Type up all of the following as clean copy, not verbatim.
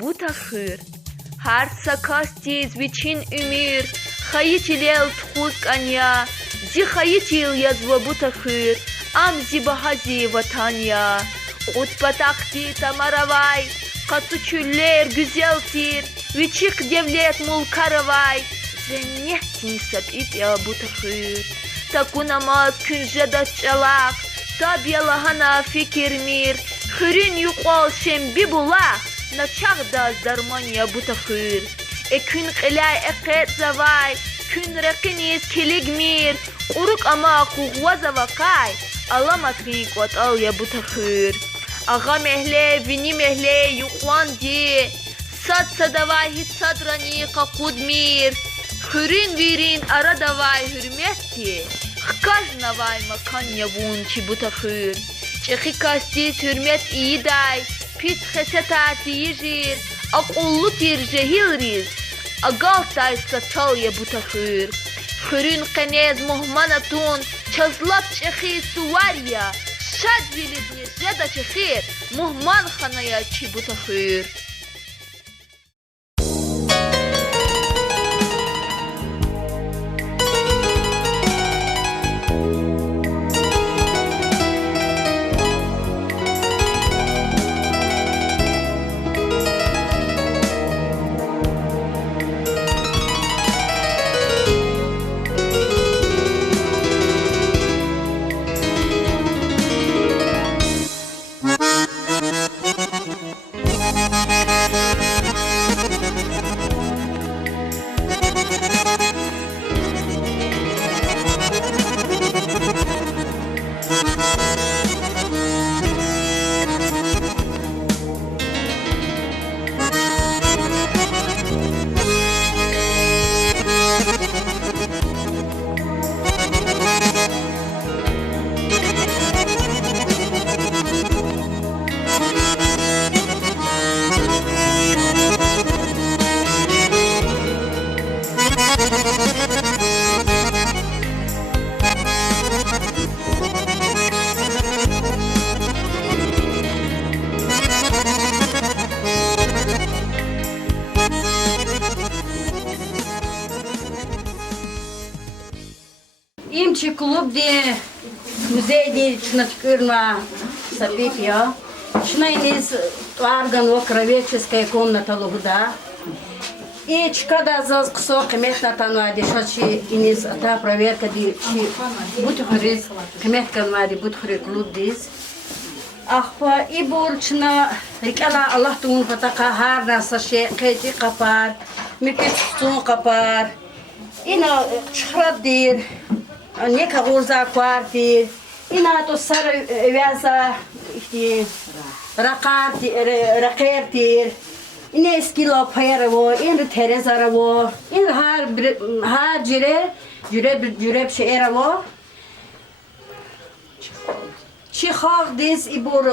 بوتخير هارت سكاستيز ويتشين أمير خيتي ليل تخوز كانيا زي خيتي يزوى بوتخير أم زي بهزي وطانيا قد بتاختي تماراواي قطو çüller güzeltir Viçik devlet mulkaravay Zennehtin sabit ya butahır Takunamaz künce daçalak Tab yalahana fikir mir Hırın yuqal şembi bulak Naçak da zarman ya butahır Ekün qilay eqet zavay Kün rakiniz kilig mir Uruk ama kuğva zavakay Alamatın qatal ya butahır Ağa mehle, vini mehle, yuqwan di Sad sadavay hit sadrani qakud mir Hürin virin ara davay hürmetti Hkaj navay makan yavun çi butahır Çekhi kastis hürmet iyi day Pit xesetati yijir Aqullu tir jehil riz Agal tay satal ya butahır Hürin qenez muhmanatun Çazlat çekhi suvarya Şad vilidni zeda çekir Muhman xanaya çi butahır Имчи клуб де музей де чночкырна сапипья. Чнайниз орган кровеческая комната лугда. И чкада за кусок кметна танвади шачи иниз та проверка ди чи бутхрис кметка мади бутхри клуб дис. Ахва и бурчна рикала Аллах тун фатака харна саше кайти капар микет тун капар. Ина чхраб дир Neka gurza kvarti, ina to sar vyaza işte rakertir, ina eskilo payaravo, ina terezaravo, ina har jürep şeeravo. Çiğak diz ibur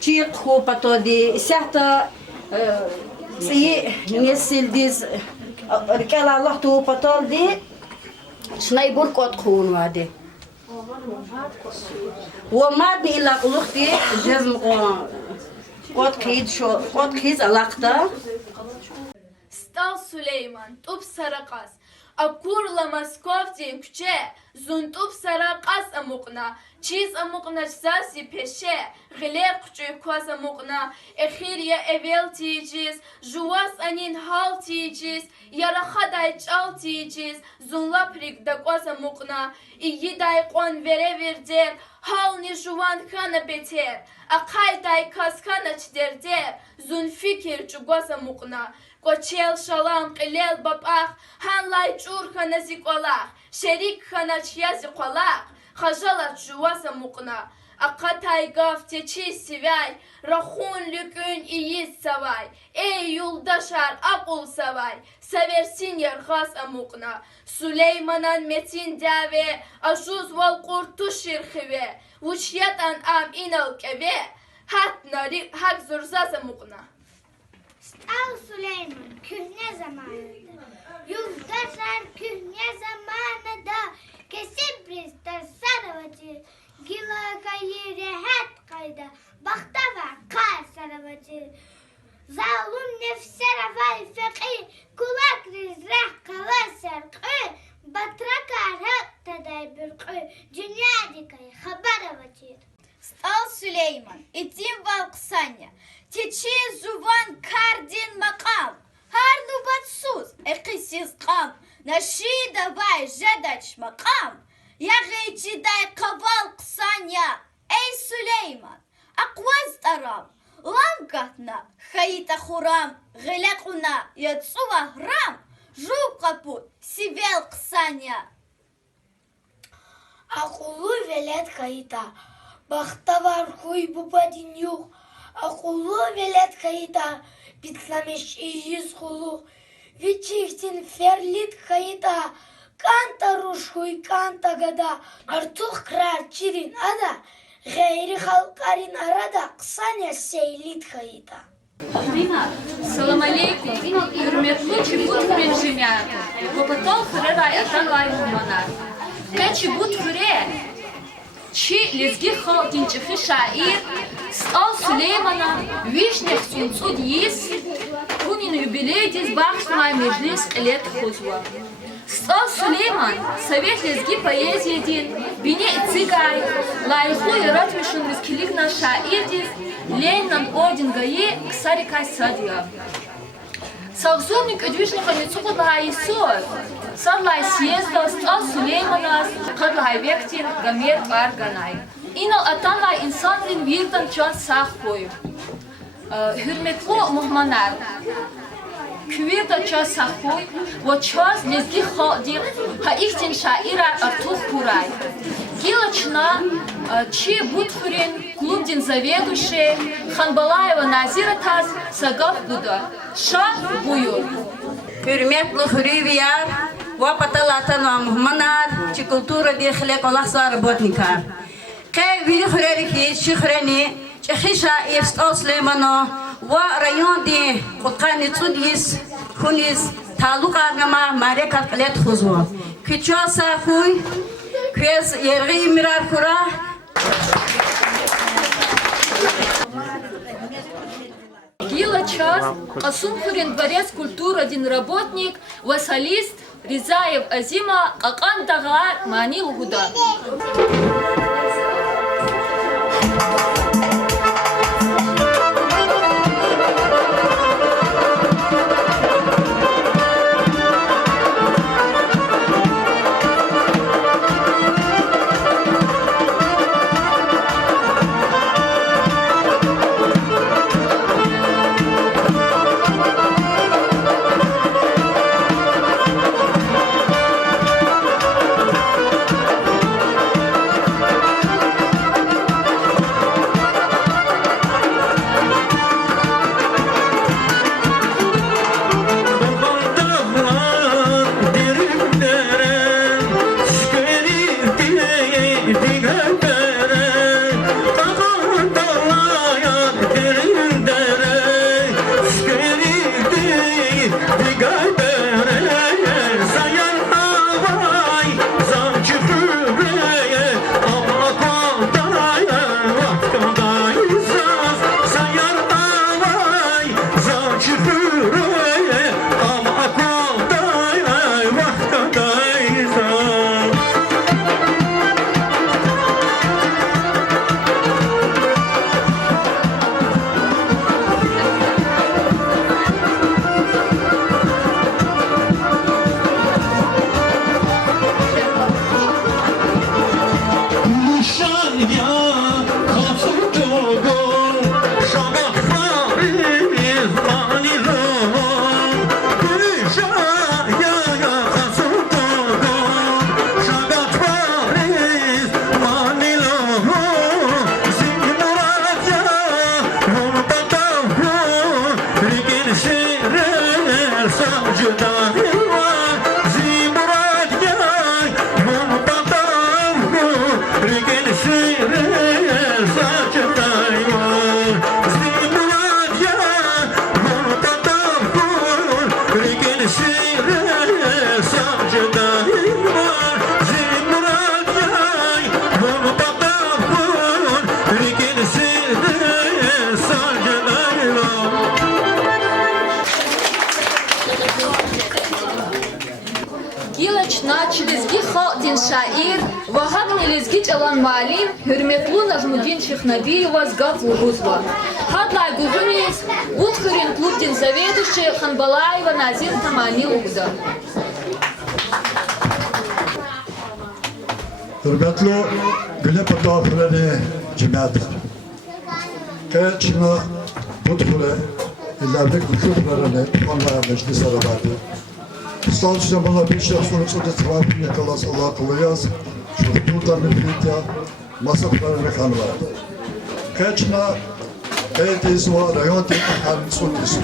çiğ kupato di sehta si nesil diz rikala Allah tu patol di. Şnay bur kot khun vade. Wo mad ni la quluqti jazm kot khid sho kot khiz alaqta. Stal Süleyman tup saraqas akurla Moskovti küçe zun tup saraqas amuqna çiz amuqna sasi peşe gile küçü kwaz amuqna ekhiriya evel ticiz juwas anin hal ticiz yara khaday çal ticiz zunla prik da kwaz amuqna iyi day qon vere verder hal ni juwan kana beter aqay day kaskana çderder zun fikir çugwas amuqna Koçel şalam qilel babaq hanlay çur khana ziqolaq şerik khana çya ziqolaq xajalat juwasa muqna aqatay gafte çi sivay raxun lükün iyi savay ey yoldaşar aqul savay seversin yerxas amuqna Süleymanan metin dave ajuz val qurtu şirxive vuçyatan am inal keve hat nari hak zurzasa muqna Al Süleyman kühne zamanında Yurdaşlar kühne zamanında Kesibris'te sarıvacı Gila kayırı het kayda Baktava kar sarıvacı Zalun ne زوان کردین مقام هر نوبت سوز اقیسیز قام نشید وای جدچ مقام یغی جدای قوال قسانیا ای سلیمان اقواز ترام لامقتنا خیت خورام غلقنا یتصوه رام جو قبول سیویل قسانیا Aqulu velet kayıta, baktavar huy babadin yok. Aqulu velet kayıta, bitlamış iyiz hulu. Viçihtin ferlit kayıta, kanta ruş huy kanta gada. Artık krar çirin ada, gayri halkarin arada, kısanya seylit kayıta. Салам алейкум, hürmetli çibut rejimler. Попытал хрерай атанлай муманар. Качибут хре, чи лезги халкин чихи шаир, стал Сулеймана, вишнех цунцуд йис, кунин юбилей дис бахшмай межлис лет хузва. Стал Сулейман, совет лезги поэзии дин, бине цигай, лайху ярат мишун рискилигна шаир дис, Ленинан орден гаи ксарикай садия. Сагзурник ödvişnika nitsukudlai sor. Sadlai съезда стал Сулейманас, кадлай вектин гамер арганай. Инал атанлай insanlin virdan çan sahkoy. Hürmetli muhmanar. Küvirda çan sahkoy, ve çaz lezgi khadi, ha ihtin şaira artuh kuray. Гилочна, чи Бутхурин, клубдин заведующий, Ханбалаева Назира Таз, Сагав Дуда. Ша буюр. Hürmetli hürriyar, ve patalatan ve muhmanar, çi kultura diye xilek olahsa robotnikar. Kay viri hüreriki, çi hüreni, çi xişa ifstal Süleymano, ve rayon diye kutkani tsudis, kunis, taluk argama, marekat klet huzwa. Küçüğa sahuy, Kız yergi mirar kura. Гила час, Асумхурин дворец культуры один работник, васалист Ризаев Азима, Акан Дага, Манил Гуда. çna çilizgi xalqdin şair Vahab Nilizgi çalan malim hürmetlu Najmuddin Шихнабиева Сгафлугузова. Hadlay Guzuniz Вудхарин клубдин заведующий Ханбалаева Назир Таманиловда. Hürmetli güne patafirleri cemaatler. Kaçına Budhule ileride kültürlerine tutanmaya meclis aralardı. İstanbul Cemaat'la bir şey sonuçta tevafini yakalas Allah kılıyaz. Şu hudurdan müfitya masaflarına kanılardı. Kaçına eğitim var, rayon teknikanın sonuçta.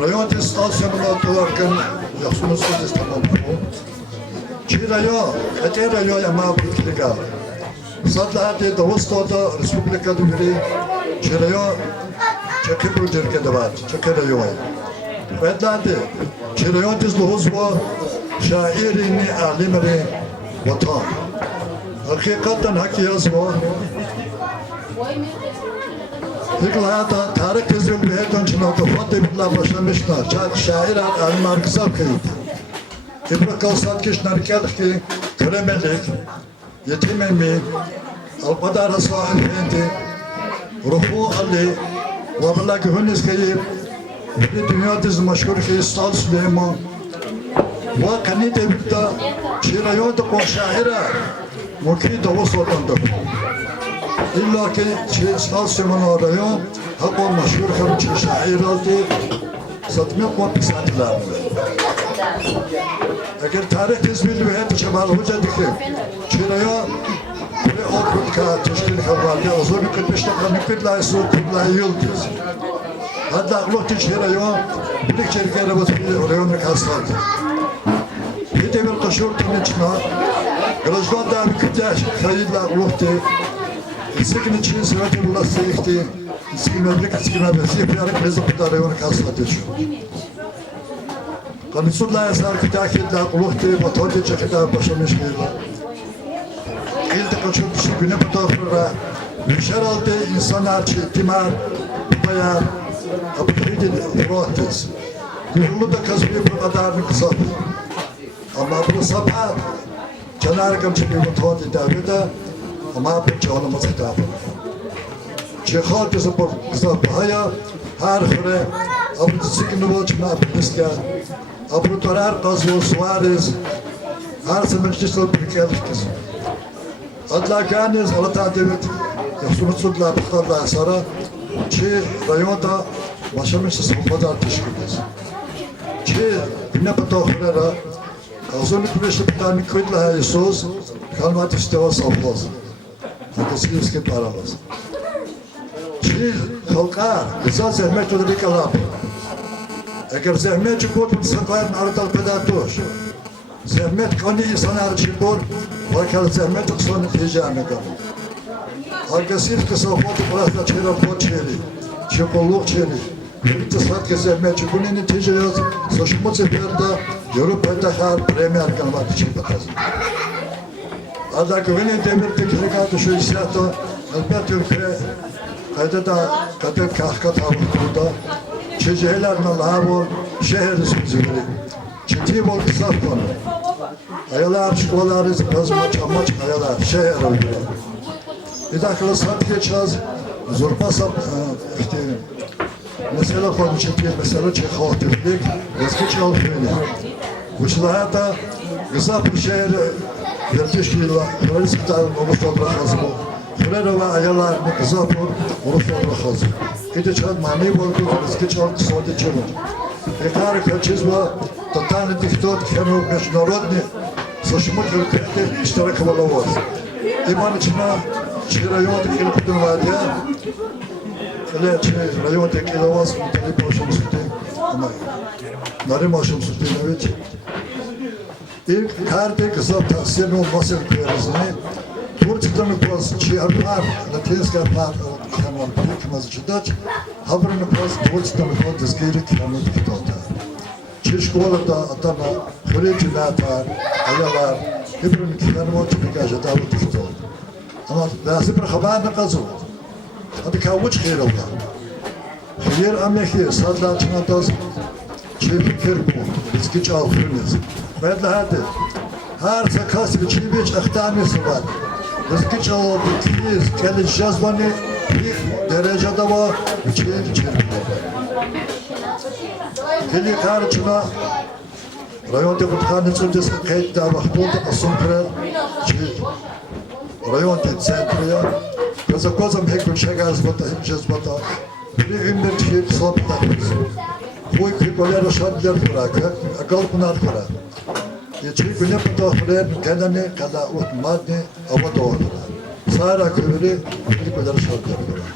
Rayon İstanbul Cemaat'la tutarken yaxşımız sonuçta tamam bu. Çirayo, Eterayo ama Budhiliga. Sadlardı Davusta'da Respublika'da biri Çirayo Çakıbır Cerke'de var, Çakırayo var. Vedladi, Çirayo dizluğuz bu şairini alimleri vatan. Hakikaten haki yazma. Hikl hayata tarih tezgül bir heyden çınavda Fatih Billah başlamışlar. Şair alimler kısa kıyıp. İbra kalsat kiş narikadık ki köremelik, yetim emmi, alpadar hasvahın fendi, ruhu Ali, vabla gühünüz kayıp, bir dünya dizi meşhur ki İstal Süleyman, ve kani devirde çirayodu o şaire, muki davus otandır. İlla ki İstal Süleyman arıyor, hak o meşhur kırıcı şair aldı, satmak o pisatiler. Eğer tarih tezmini ve hep çabalı hoca diktim. Çıraya kule okudka teşkil kabardı. O zaman 45 dakika nükletle su kutla yıldız. Hatta aklımda çıraya birlik çerkere basılı oraya kaslardı. Bir de bir kaşır tanıçma. Grajvan da bir kütüş hayırla aklımda. İskin için sevati bulas seyikti. İskin meblik iskin meblik. Yaparak mezapıda oraya kaslardı. Kanıtsullah yazar kütahiyetler kuluhti, vatodi çekida başlamış gıyla. İlde kaçıp düşü güne patafırra, müşer aldı insanlar çektimar, bayar, abdülhidin furatız. Gürülü de kazmı bu kadarını kısap. Ama bu sabah, canar kamçı bir vatodi davide, ama bu canımız kitabı. Çekhal kızı bu kısap haya, her hıre, abdülsikini bu çıma abdülmiske, Abu Torar Kazio Suarez, her semerçisi birliktelik. Adla Ganiz Alata David, Yasumutsullah Bıktarla Sara, Çi rayonda başlamışsa sohbetler teşkil ediyor. Çi güne patahırlara, azonluk bir şıptan kıytla hayırsız, kalmat isteva saflaz. Hakısıyız ki paramız. Çi halka, güzel zahmet ödelik alap. Eğer zahmet çıkıp sıkayın arıtal pedatoş, zahmet kanı insanlar çıkıyor, fakat zahmet kısmını tecrübe eder. Agresif kısafat bırakla çera pot çeri, çikolluk çeri. İktisat ki zahmet çıkıyor neticeye saçma seferde Avrupa'da her premier kanvat çıkmaz. Arda güveni demirde kirikatı şu hissiyatı, elbette ülke kayda da kadet kahkat havluda. Çeceğler nalhavol şehir sözleri. Çetiği bol kısaf konu. Ayalar çıkmalarız, kazma çamaç ayalar şehir oluyor. Bir dakika saat geçeceğiz. Zorba sap işte mesela konu çetiği mesela çekhatırlık eski çalfıyla. Uçlarda kısaf bir şehir yerleşkiyle polis kitabının oluşturduğu kazma. Kurera ve ayalarını kısaf oluşturduğu kazma. Gide çad mani boldu, eski çad soğudu çabuk. Ekar kaçızma, totalni diktat kenu международный, сошмут ülkede iştirak olamaz. İman içine çirayon kilipten var ya, öyle çirayon kilavaz mutlaka başımız tutu, ama narım başımız tutu evet. İlk kartı kısa tavsiyenin olması kıyarızını, Turcuklarını biraz çiğarlar, latinska par, kanal büyük mazıcıdaç, haberini biraz Turcuklarını biraz dizgiri kanal kitota. Çeşkoğlu'da atana, hürriyetçiler, ayalar, hepinin kanal çıkacak davet kitota. Ama lazım bir haber ne kazı. Hadi kavuç kıyır oldu. Kıyır ameki, sadla çınataz, çevik kır bu, eski çağ hürriyet. Vedle hadi. Her sakas biçim biç ihtamisi var. Rızkı çoğaldı, kiyiz, geliş cezbani, bir derecede var, biçim çirpide. Dili karıçına, rayon deputkanı çözdesi kayıtta vakti oldu, asım kırar, rayon centriye, gözü kozum heküm şeker zbata, hem cezbata, biri ünlü çiğip sohbet etmez. Kuy kıyboler aşağıdiler kurakı, akal kunar kurak. Yeçi güne pıtahıren kendini kada utmadni ava doğru. Sara kıyboleri kıyboler aşağıdiler kurak.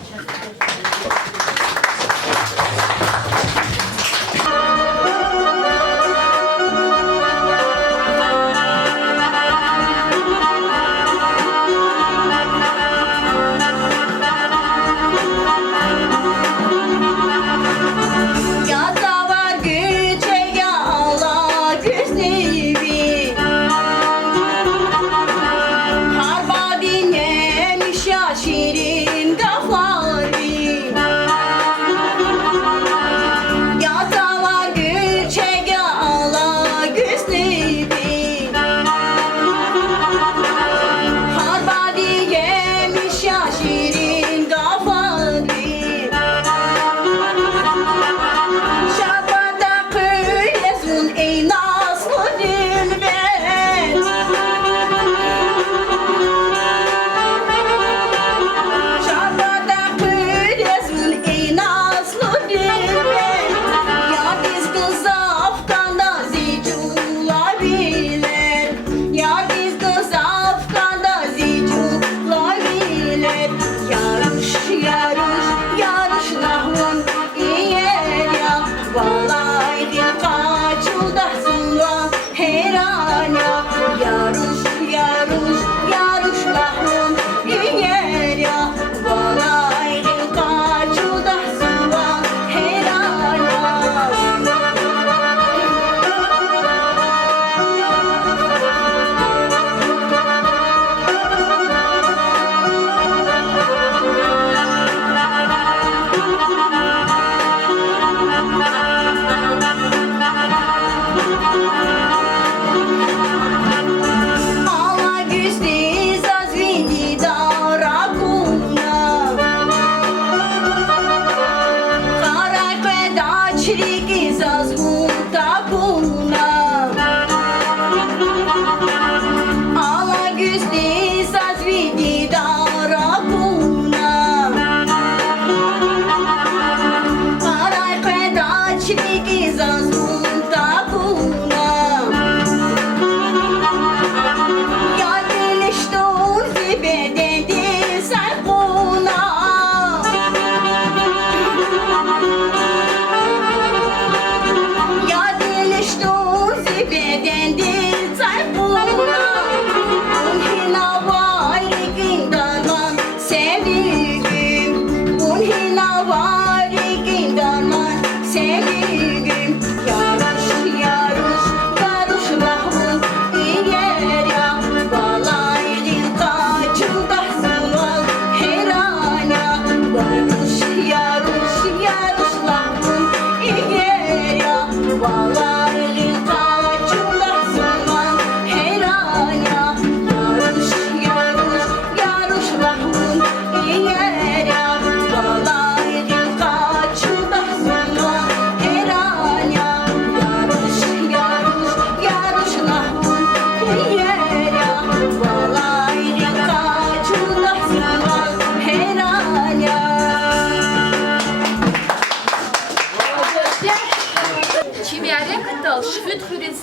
Şirin gafari Yatavar gülçege ala güsnebi Harbadi yemiş ya şirin gafari Şabada kıyezun ey naslı dilber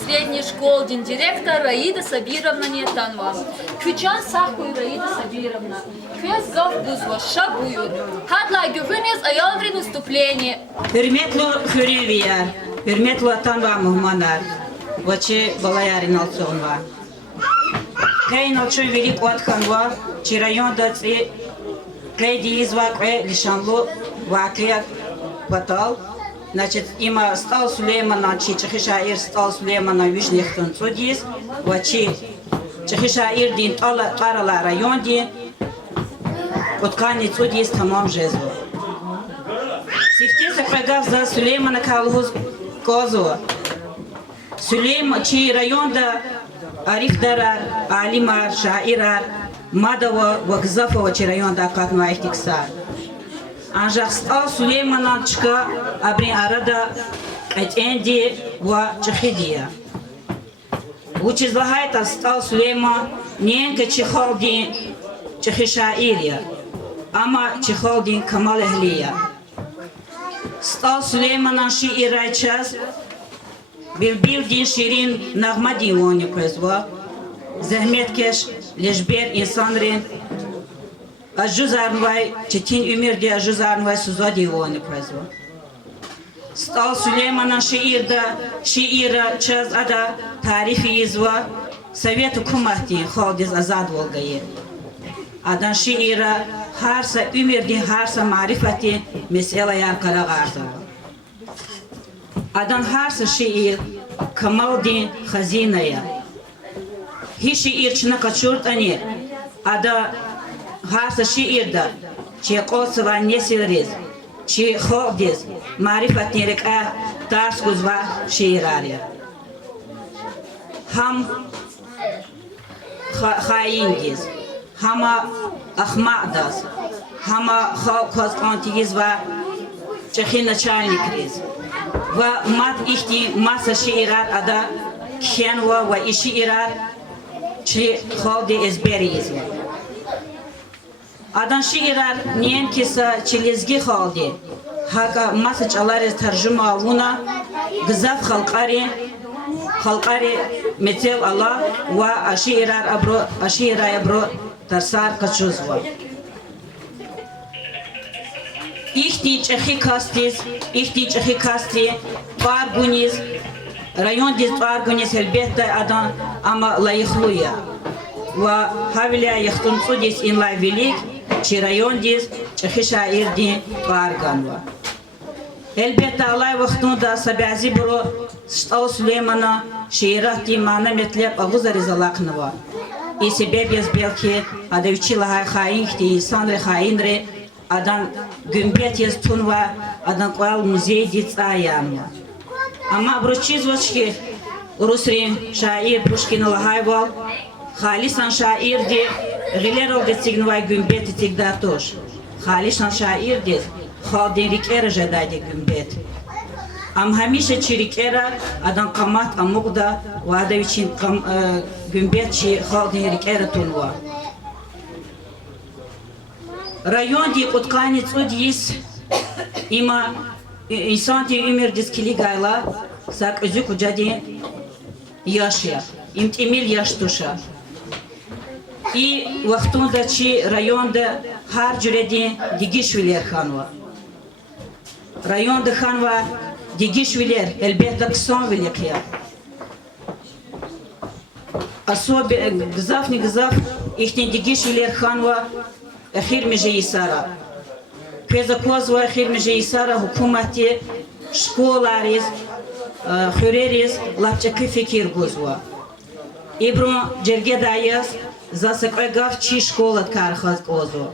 средней школы директор Раида Сабировна Нетанова. Küçen Sahkuy Раида Сабировна. Квес гав бузва шабуют. Хадла гювенес аяври наступление. Hürmetli Hürriyeler, hürmetli vatan ve muhmanlar, vaçı balayarın alçın var. Kayın alçı velik vatkan var, çi rayonda kay diyiz vakı lişanlı vakıya patal. Значит, има стал Сулеймана, чи чехишаир стал Сулеймана вишнехтон судис, вачи чехишаир дин тарала район дин, откани судис тамам жезу. Сифте се прегав за Сулеймана калгуз козу. Süleyman çi rayonda arif darar, alimar, şairar, madava ve gızafa ve çi rayonda katma ihtiksar. Ancak stal Süleyman'dan çıka abrin arada etendi ve çıkıdiya. Bu çizlahayta stal Süleyman niyen ki çıkaldin çıkı şairiya. Ama çıkaldin kamal ehliya. Stal Süleyman'dan şiir ayçaz bildiğin şirin nağma divanı prezva. Zahmetkeş lejber insanların Ajuz Arnvay, çetin ümür diye Ajuz Arnvay Suza divanı prezva. Stal Süleyman'ın şiira çaz ada tarifi izva Sovyet hükümetin haldiz azad volgayı. Adan şiira harsa ümür diye harsa marifeti mesela yankara garza. Adan harsa şiir kamal din hazinaya. Hi şiir çına kaçurt ani. Ada harsa şiirda çi qosva nesiriz. Çi xodiz marifet nereka ders guzva şiirariya. Ham haingiz. Hama ahmaqdaz. Hama xazqantigiz ve çexi načalnikriz. Ve mat ihti masa şiirar ada khenwa ve işiirar çi xodi ezberiyiz. Adan şiirar niyen kisa çilizgi xaldi. Haka masa çalarız tercüma avuna gızaf xalqari metel Allah ve aşiirar abro tarsar kaçuzva. İhti çehi kasti parguniz rayon diz parguniz elbette adan ama layıklıya. Ve havliya yaxtunsu diz inlay velik çi rayon diz çehi şair di parganva. Elbette alay vaxtunda sabazi bro Stal Süleyman'a şiirat di mana metlep ağuzar izalaknava. I sebep yaz belki adavçila hain ki insanre hainre adan gümbet yaz tunva adan koyal muzey dit ayanva. Ama brochiz ki Rusri şair Pushkin lahayval halisan şair di giler oldu signva gümbet tigdatoş. Halisan şair di xaldin rikera jadadi gümbet. Am hamisha çirikera adan kamat amugda ve adavçin gümbet çi xaldin rikera tunva. Rayon di kutkani tsudis ima insan di ümür diskili gayla sak özü kucadi yaşya. İmtimil yaş tuşa. I vaxtunda çi rayonda har cüredi digişviler xanva. Rayonda xanva digişviler elbette kısan velikiya. Особенно гзав не гзав ихни digişviler xanva ahir mejisara. Peza kozva ahir mejisara hükümeti şkolariz xöreriz lapçakı fikir gozva. İbro cergedayız засыпай чи школа кархаз озо.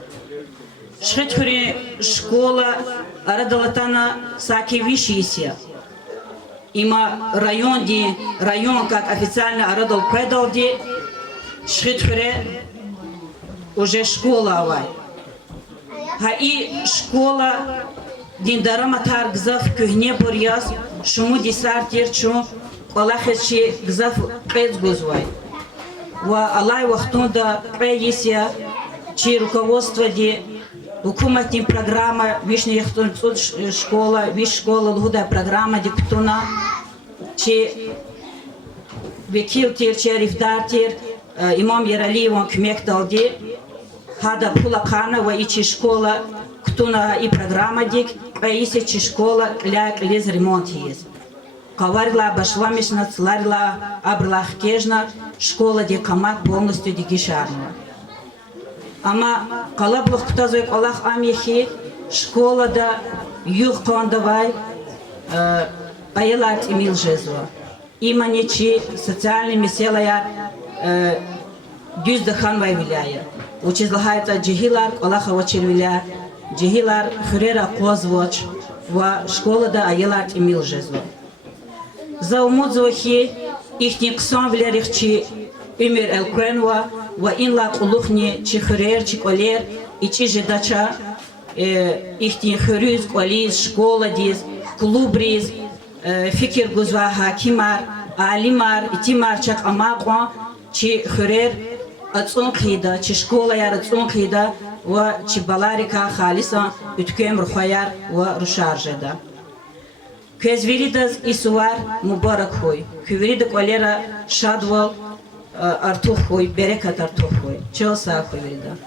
Шхетхури школа арадалатана саки вишисия. Има район как официально арадал предалди шхетхури уже школа авай. Ха и школа диндарама тар гзаф кюхне буряс шуму дисартир чу колахечи гзаф пред гузвай. Ва алай вахтунда преисия чи руководство ди hükümetin программа вишне яхтун школа виш школа лгуда программа ди ктуна чи векил тир чи рифдар тир имам Яралиевон кümек далди хада пула кана ва ичи школа ктуна и программа дик преисия чи школа ля лез ремонт есть. Каварила башламишна цларила абрлах кежна школа де камат полностью дигишарна. Ама калаблах ктазойк Аллах амихи школа да юг кондавай аялат имил жезва. Иманичи социальный меселая düzdаханвай виляя. Учизлахайта джихилар Аллаха вачир виля, джихилар хрера козвоч ва школа да аялат имил жезва. заумудзвахи ихни ксон влерихчи Ömer Elkrenva ve inla kuluhni çiğrer çikoler içi jedaça ihti hürüz koliz şkola diz klubriz fikir guzva hakimar alimar itimar çak amaqwa çi hürer atson khida çi şkola yar atson khida ve çi balarika halisa ütkem ruhayar ve rusharjeda Kezveridas isuvar mübarek hoy Küverida kolera şadval Artuh hoy, berekat artuh hoy. Çok sağ hoy verida.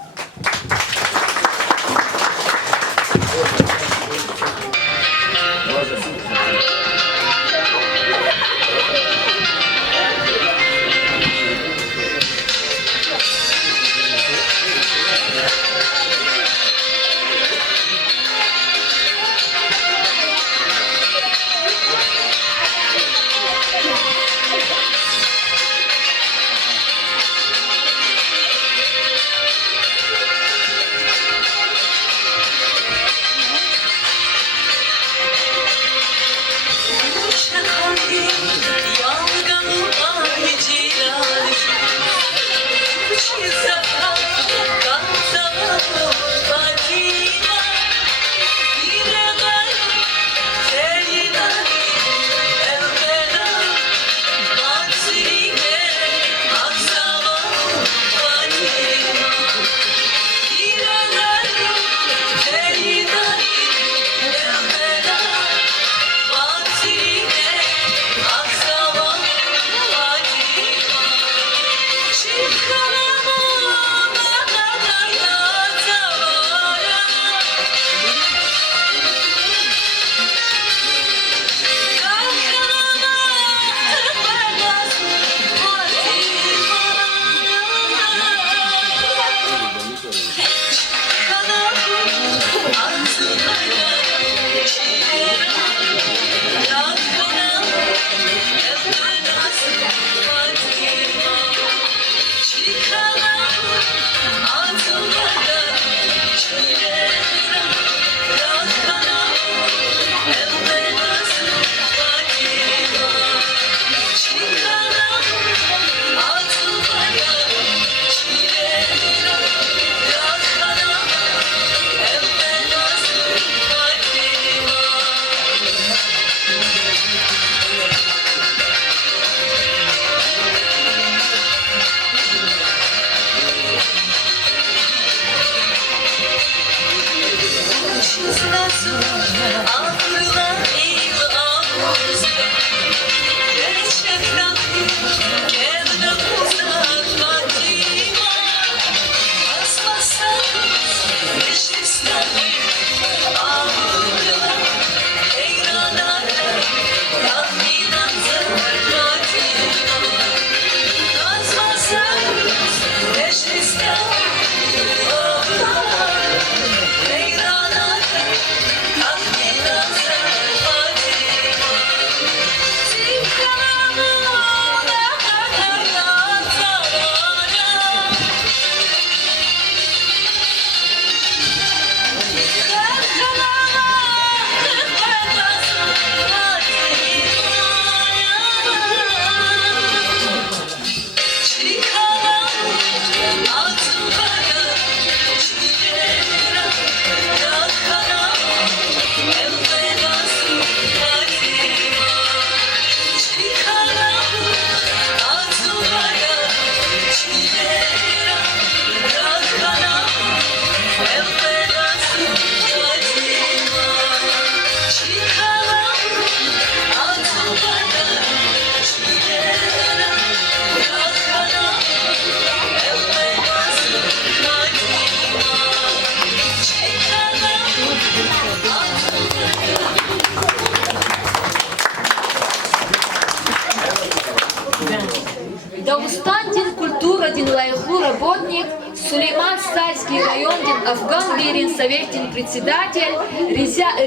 Дагустандин культурадин лайху работник, Сулейман Сальский райондин Афган Берин Советин председатель,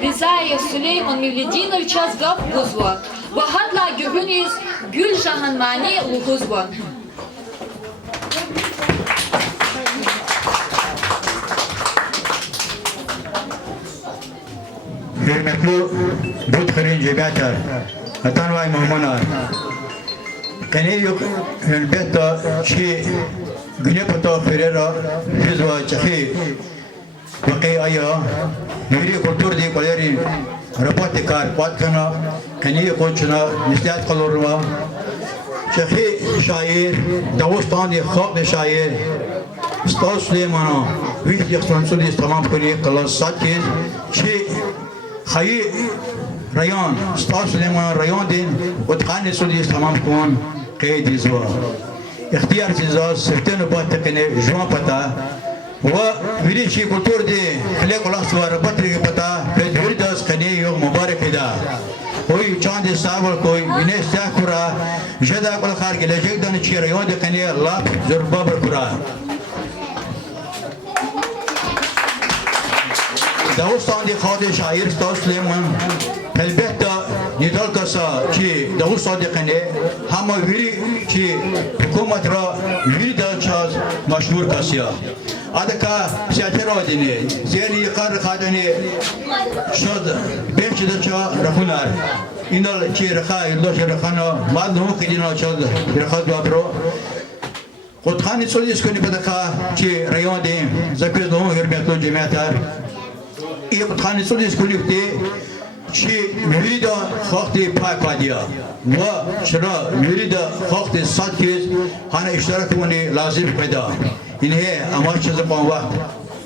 Ризаев Сулейман Мевлидинович Азгав Гузва, Вахадла Гюгюниз Гюль Жаганмани Лухузва. Hürmetli Butkhırın Cebetler, اتان وای مهمانا کنی یک البته چی گناه پتا فریرا جزوا چخی وقی آیا نوری کلتور دی کلیری رباط کار پات کنا کنی کوچنا نسیات کلورما چخی شاعر داوستان دی خاک شاعر استاد سلیمانا ویش یخسانسولی تمام کنی کلاس ساتیز چی خیلی رایان استاد سلیمان رایان دین اتقان سولی تمام کن قید زوا اختیار چیزا سرتن بات کنه جوان پتا و ویری چی کلتور دی خلی کلاس وار بطری پتا پیش وری داس کنی یوم مبارک دا کوئی چاند سابر کوئی بینش تا کرا جدا کل خار گلجک دان چی رایان دی کنی الله زربابر کرا داوستان دی خواهد شاعر استاد سلیمان البته نیدال کسا که داوستان دی کنه همه ویری که حکومت را ویری داد چاز مشهور کسیا آدکا سیاتی را دینه زیری قرار خادنی شد بیش دچا رخونار اینال چی رخا ایلوش رخانا مال نمو کدینا چاد رخا دوابرو خودخانی سولیس کنی بدکا که ریان دیم زکیز نمو هرمیتون جمعیتر ای خودخانی سولیس کنی بده چی میریدا خاطی پای پادیا و چرا میریدا خاطی سات کیز هن اشتراک منی لازم پیدا اینه اما چیز پام وقت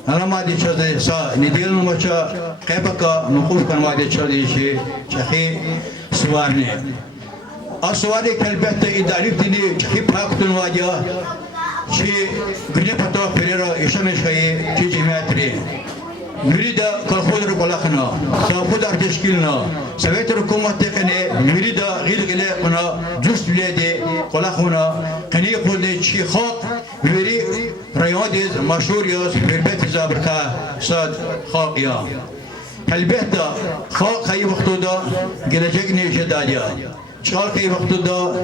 انا ما دی چیز سا ندیل نمچا قیبکا نخوف کن ما دی چیزی چخی سوارنه اسواری کلبت اداری تنی چخی پاکتون واجا چی گنی پتا فریرا اشمش خیلی چی جمعیتری میریدا کلخود رو بلاخنا سافود ارتشکیلنا سویت حکومت کنه میریدا غیر گله کنا جست ولیده کلاخونا کنی خود چی خاک میری ریادیز مشهوریاز بربت زابرکا صد خاکیا البته خاک خیلی وقتو دا گلجک نیشه دادیا چال خیلی وقتو دا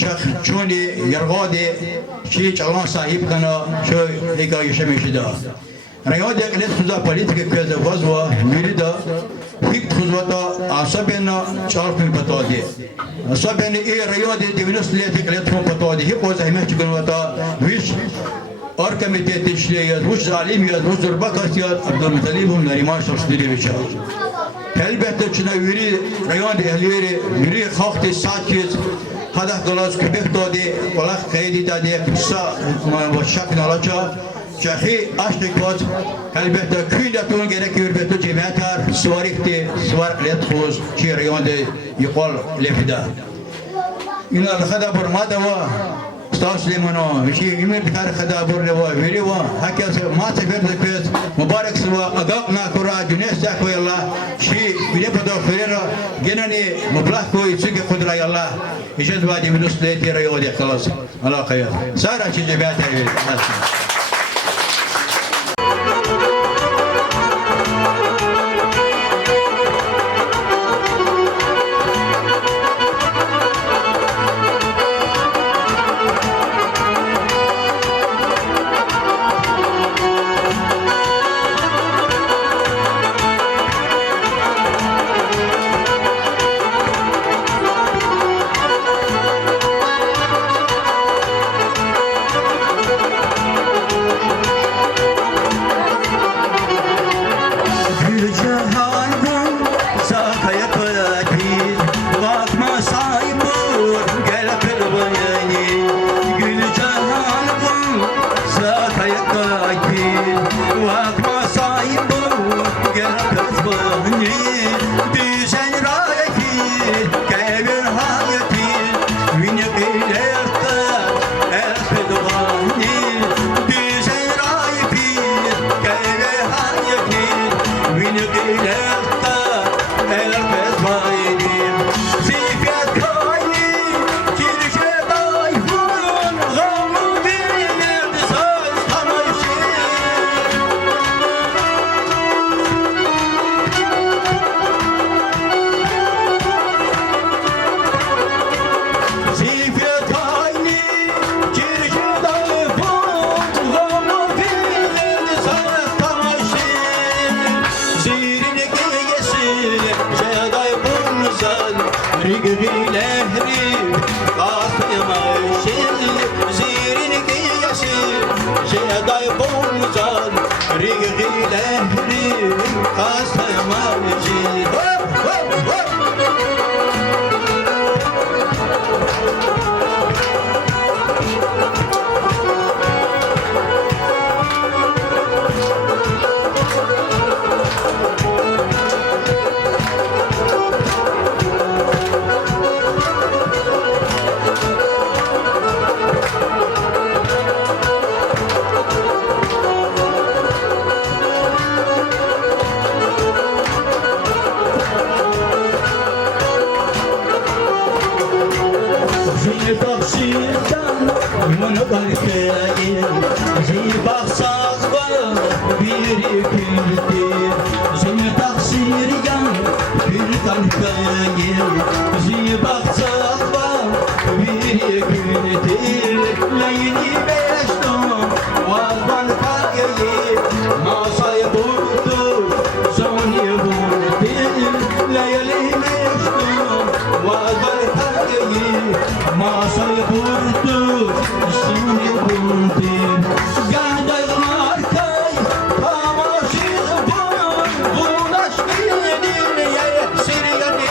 شخ چونی یرغاده چی چلان صاحب کنا شو ایکایشه میشه دا رياض يقلد خذا politika كذا وزوا مريدا هيك خذوتا عصبنا شارف من بتادي عصبنا إيه رياض دينوس ليه يقلد من بتادي هيك وزع ما تقول وتا ويش أركم تشليه وش ظالم يا وش ضربة كاسيات عبد المطلب ونريمان شخص ديري بيشا هلبته شنا يري رياض أهليري يري خاطر ساكت هذا خلاص كبير تادي ولا خيدي تادي كسا ما شك نلاچا شخي أشتكوت البته كيلتون جركي البته جماعتار سواركتي سوار لتخوز شي ريون دي يقول لفدا إن الخدا برمادا وا استاذ لمنو شي يمر بكار خدا بروا ويروا هكذا ما تفهم ذكرت مبارك سوا أدقنا كرا جنس داكو الله شي بيجي بدو فريرا جناني مبلغ كوي تسقي قدرة الله يجد وادي من نسلتي ريون دي خلاص الله خير سارة شي جماعتها ريقي لهري قاطي ماشي زيرين قياسي شيدا يقوم زاد ريقي لهري قاطي ماشي زي بخشيتان من بركاين زي بخصاص بيري كنتي زي تخسيريان بيرتان كاين زي بخصاص بيري كنتي ليني بيشتم والبان كاين ما صايبوتو زوني بونتي ليلي بيشتم والبان كاين ما صيبرتو سوني بنتي قاعدة الماركاي تماشي بون بوناش بيدين يا سيرياني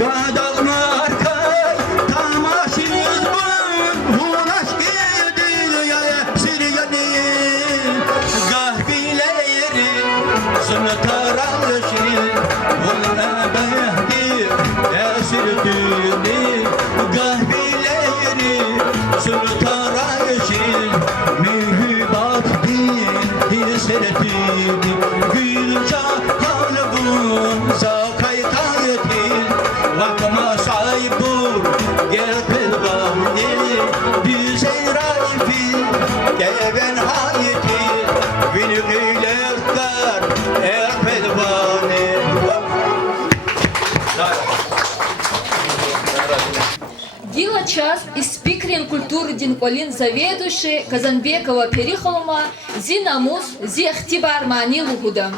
قاعدة الماركاي تماشي بون بوناش بيدين يا سيرياني سنتراشين ولا بهدي اسرتني قهبي ليري سنتراشين ميه باطين هي سرتني قيل جا قلبون زاكاي تايتين وكما صايبور قلب الغامي بيزي رايفي كيفن هايتي بنغيل Дила час и спикерин культуры Динполин заведующий Казанбекова Перихолма зи намус зи ихтибар мани лугудам.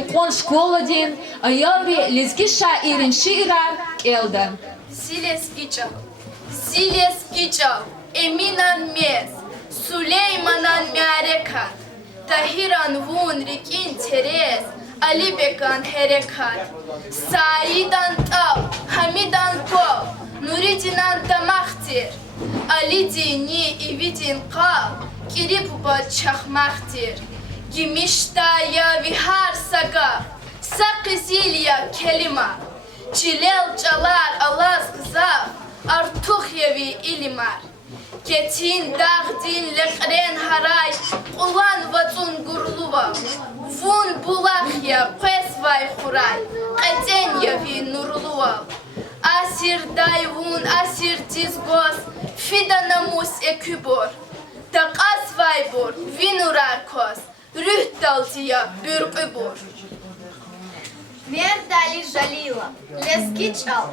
Yuqon şkoladin ayalvi lezgi şairin şiirar elden. Sileskiçal, Eminan Mez, Süleymanan Mearekat, Tahiran Vun Rikin Teres, Ali Bekan Herekat, Saidan Tav, Hamidan Kol, Nuridinan Tamahtir, Ali Dini İvidin Kal, Kiripubat Çakmahtir, Gimiştaya Vihar Saga, Sakizilya Kelima, Çilel Çalar Alaz Kızaf, Artuhyevi İlimar, Ketin Dağdin Lekren Haray, Ulan Vatun Gurluva, Vun Bulahya Pesvay Huray, Keten Yavi Nurluva, Asir Dayvun Asir Tizgos, Fidanamus Ekübor, Takas Vaybor, Vinurar Kos, Rühtaltiya Bürkübor. Мертали жалила, лезги чал,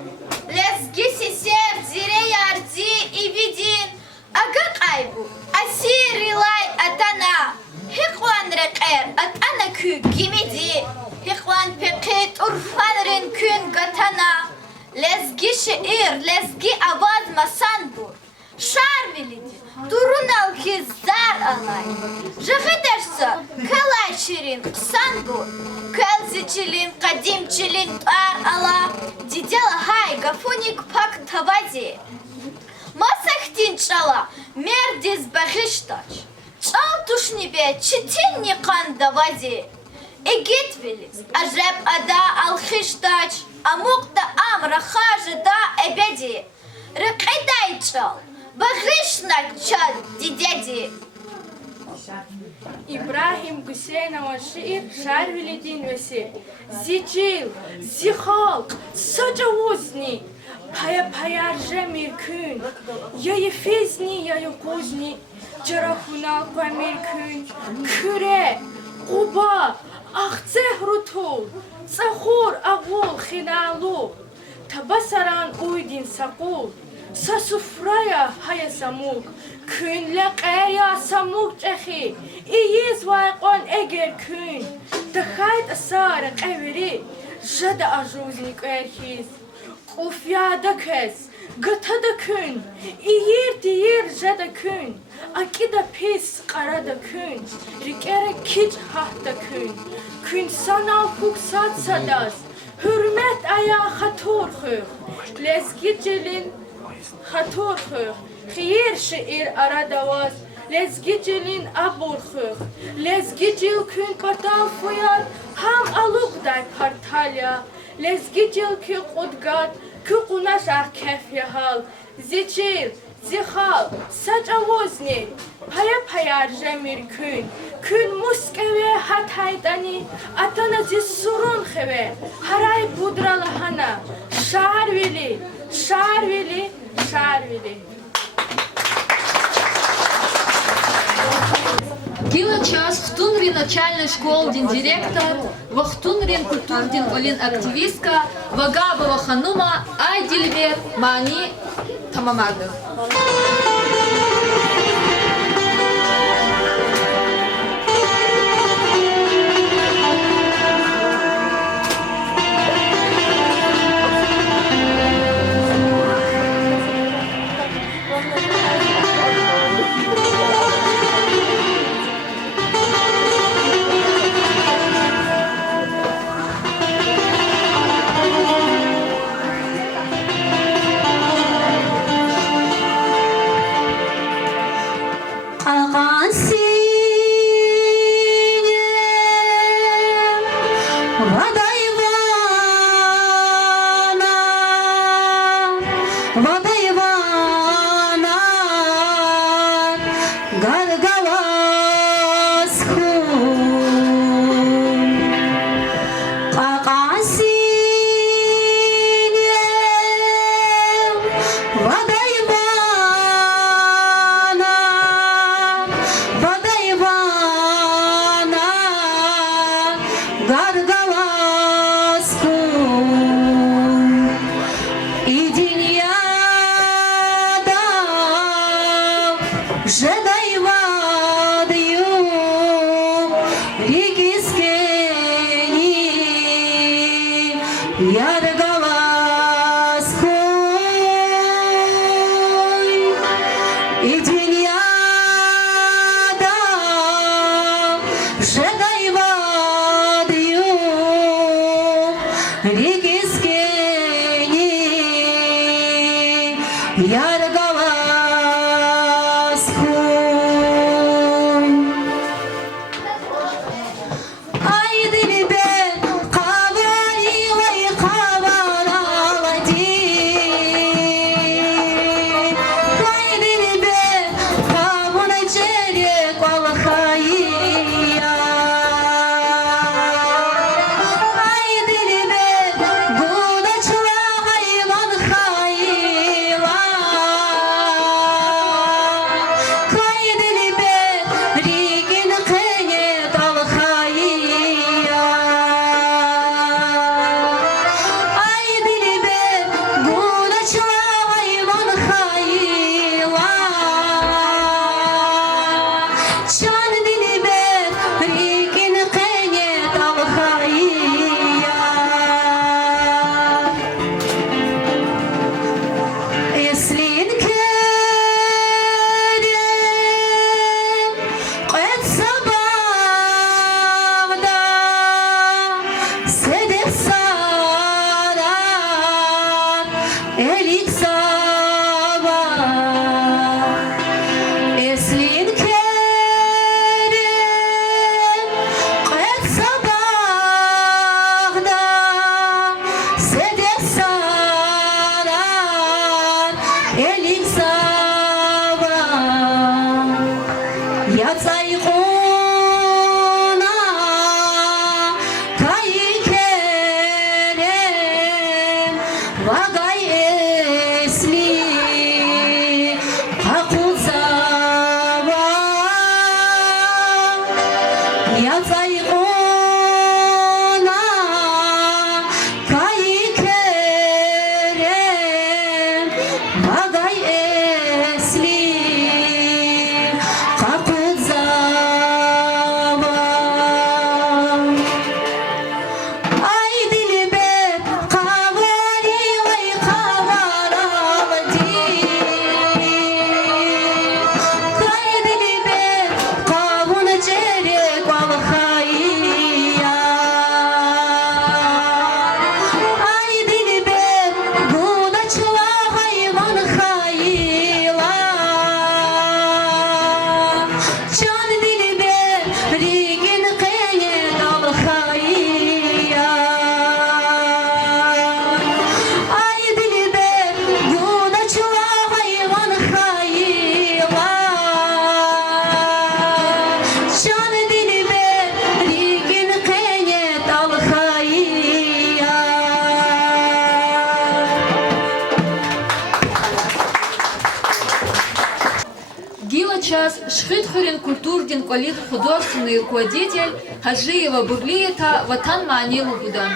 лезги сисер, зире ярди и видин, ага кайбу, асирилай атана, хикван рекер, атана кü gimidi, hikvan pekit urfan renkün gatana, lezgi şiir, lezgi avaz masanbur, şar bilidi, durun al ki zar alay, jıgıdersa kalay şirin sanbur, Kəlziçilin, qadimçilin tar ala, didela hay gafunik pak tavazi. Masaktin çala, merdiz bağıştaç. Çal tuşnibe, çitinni kan davazi. Egit veliz, ajab ada alxıştaç, amukta amra xajı da ebedi. Rıkıday çal, bağışnak çal didedi. İbrahim Güseyinova şiir Şarvilidin Vesi Zicil, Zihalk, Sacavozni Paya Mirkün Yayı Fizni, Yayı Kuzni Carahuna Mirkün Küre, Quba, Ahzehrutul Tsahur, Avul, Khinalu Tabasaran Uydin Sakul Sasufraya Haya Samuk Kün leqaya samuk çexi İyiz vayqon eger kün Dıxayt asarı qevri Jada ajuzni qerhiz Qufyada kes Gıtada kün İyir diyir jada kün Akida pis qarada kün Rikere kiç hahta kün Kün sanal kuksat sadas Hürmet aya xator xöx Lezgi celin xator xöx Xiyir şiir aradavaz, lezgicilin aburxıq, lezgicil kün patal fuyal, ham aluqday partalya, lezgicil ki qudgat, ki qunaş ah kefyahal, zicil, zihal, sacavozni, paya rjemir kün muskeve hataydani, atana zisurun xeve, haray budralahana, şarvili, şarvili, şarvili. Кила час хтунрин начальной школы дин директор, вахтунрин культур дин олин активистка, вагабова ханума Айдильвер Мани Тамамады. час Шхит Хурин культурдин колит художественный руководитель Хажиева Бурлиета Ватан Маанилу Будан.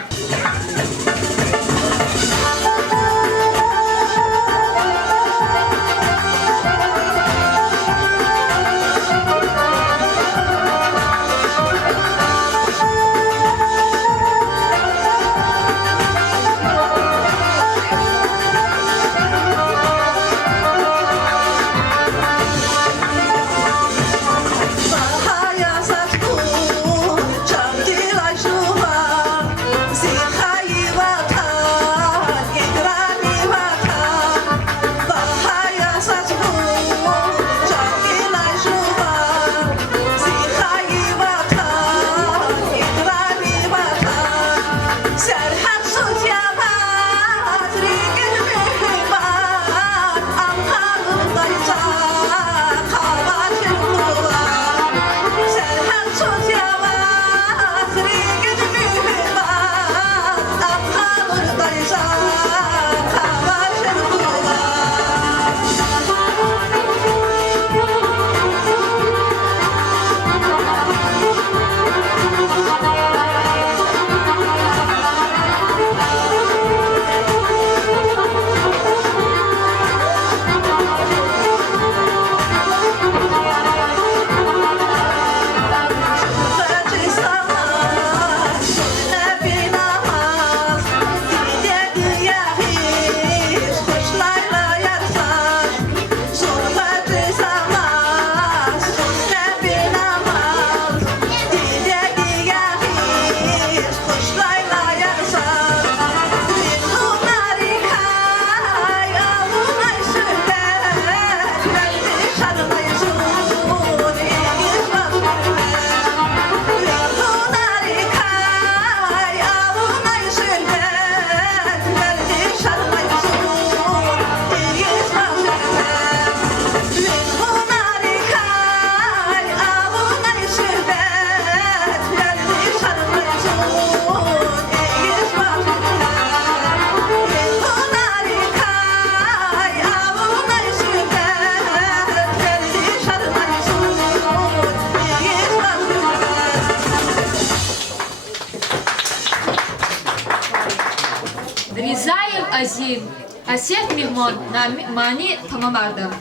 Ризаев Азим, Асеф Михмон, Мани Тамамарда.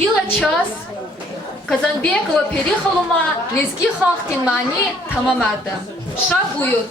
Гила час Казанбекова перехалума лезги хахтин мани тамамады. Шаг буют.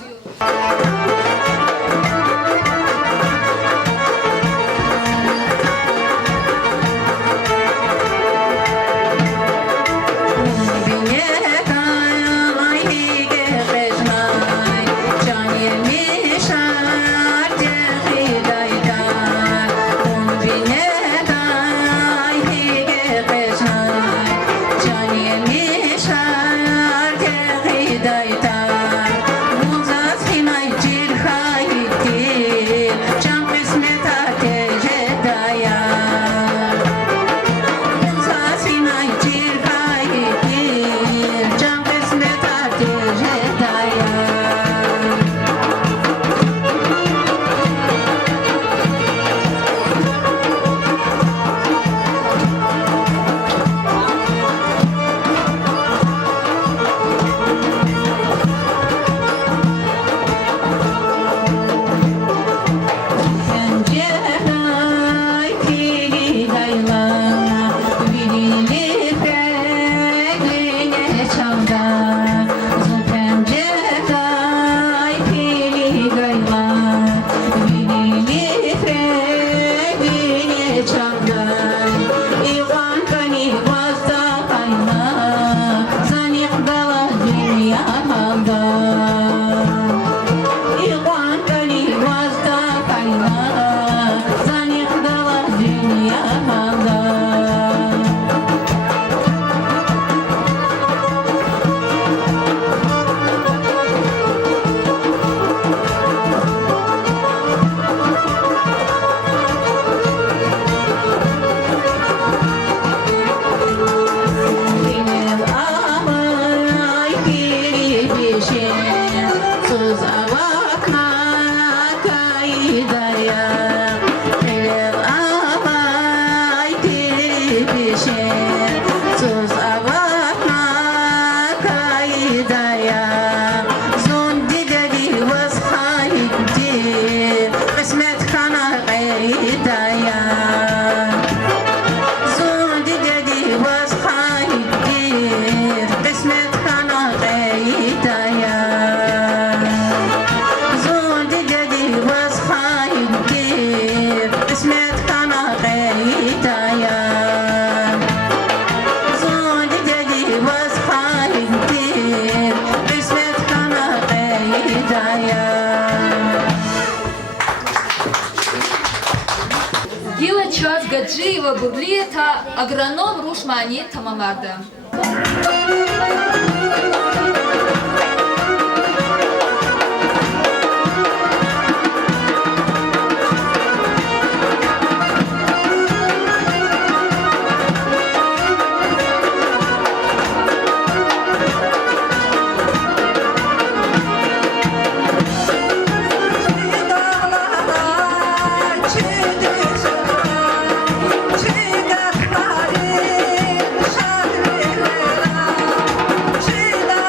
Гила час Гаджиева Бурлиета, агроном Рушмани тамамарды. Çıdak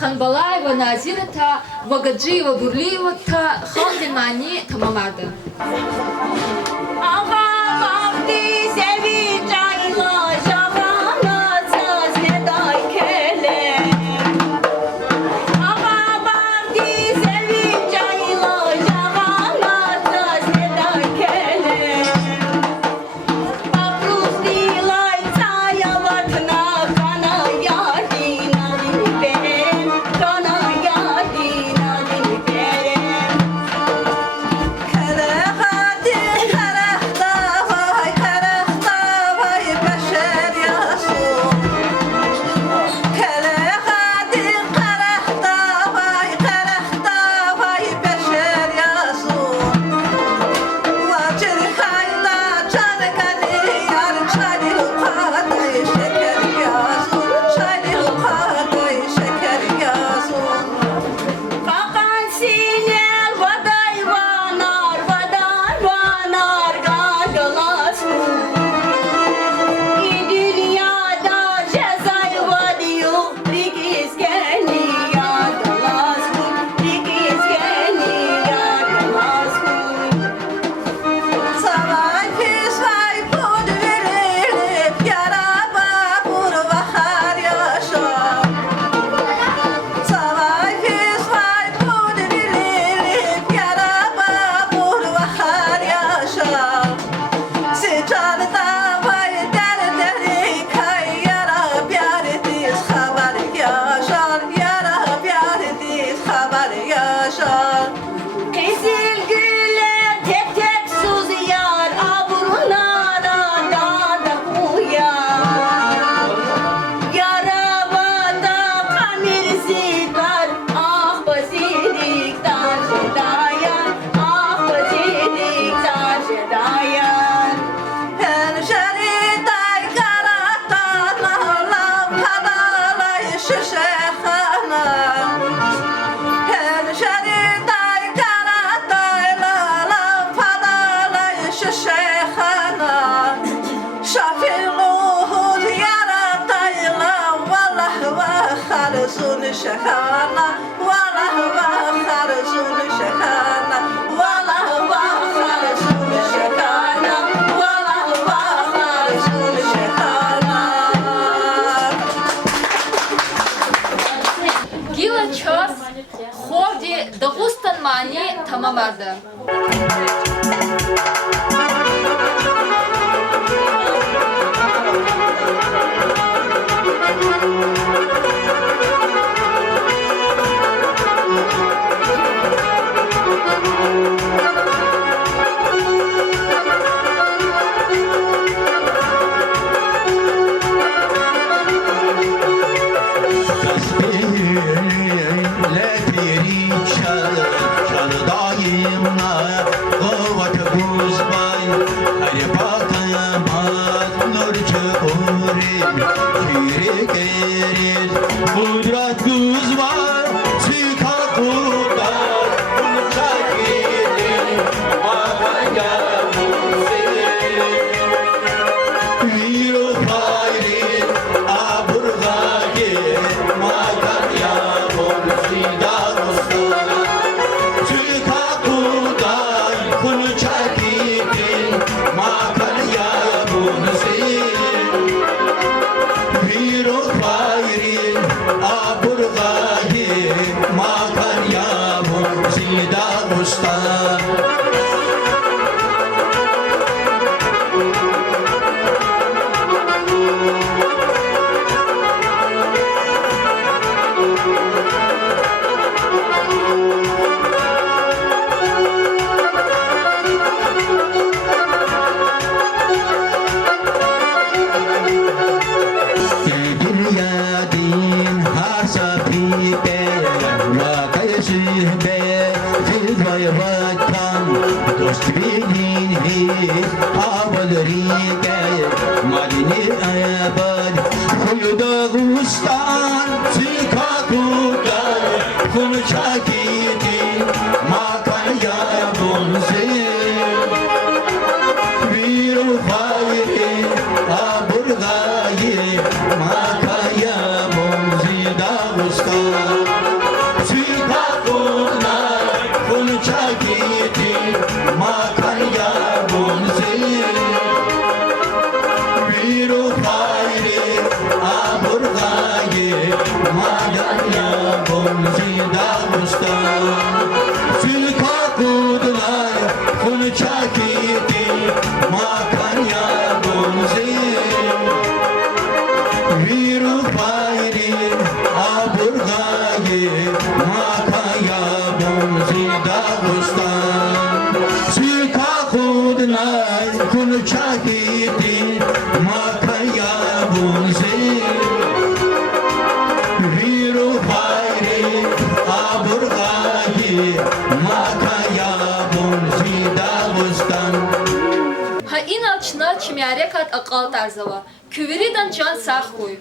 Ханбалаева Назира та Вагаджиева Бурлиева та Халдинани tamamlardı. Gila ças Хорди Дагустан Mani tamamlardı. Makaya Bonzida Muska bunzi Dağıstan Sülka kudunay Kunu çakiti Makanya bunzi Viru payri Aburgayı Makaya bunzi Dağıstan Sülka kudunay Kunu çakiti Makaya bunzi Viru payri Aburgayı Makaya bunzi Dağıstan Ha inalçına çimyarekat akal tarzava. Küveridan can sağ koy.